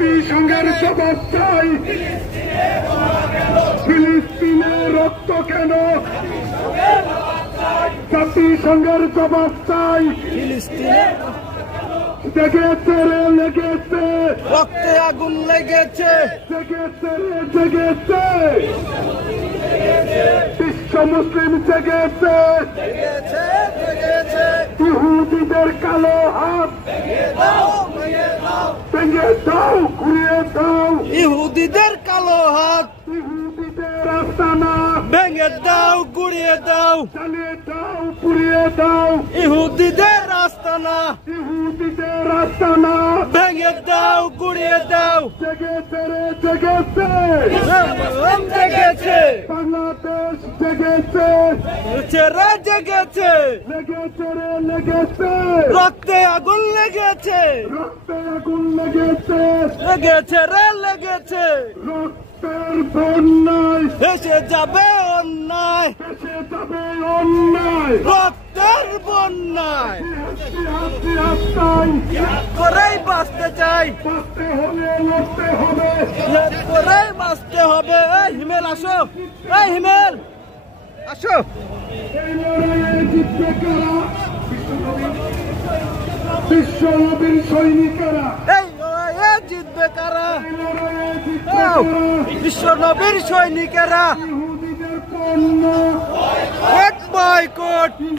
জাতিসংঘের জবাব চাই, ফিলিস্তিনের রক্ত কেন? জাতিসংঘের জবাব চাই, জেগেছে রে লেগেছে, রক্তে আগুন লেগেছে, জেগেছে রে জেগেছে, বিশ্ব মুসলিম জেগেছে, ইহুদিদের কালো হাত ভেঙে দাও, ঘুরিয়ে দাও, ইহুদিদের কালো হাত ইহুদিদের আস্তানা ভেঙে দাও, গুড়িয়ে দাও, জ্বালিয়ে দাও, পুড়িয়ে দাও, ইহুদিদের আস্তানা ইহুদিদের আস্তানা ভেঙে দাও, গুড়িয়ে দাও। জেগেছে রে জেগেছে, জেগেছে, বাংলাদেশ জেগেছে, ছেড়ে জেগেছে, লেগেছে রে লেগেছে, রক্তে আগুন লেগেছে, রক্তে আগুন লেগেছে, লেগেছে রে লেগেছে, রক্তের বন্যায় এসে যাবে অন্যায়, ভেসে যাবে অন্যায়, রক্তের বন্যায় হাসতাই করেই বাঁচতে চাই, বাঁচতে হলে লড়তে হবে, করেই বাঁচতে হবে। এই হিমেল আসো, এই হিমেল আসো। এই লড়াইয়ে জিতবে কারা? বিশ্ব নবীর সৈনিকেরা, এই লড়াইয়ে জিতবে কারা? এই লড়াইয়ে জিতবে কারা? বিশ্ব নবীর সৈনিকেরা। ইহুদিদের পণ্য বয়কট।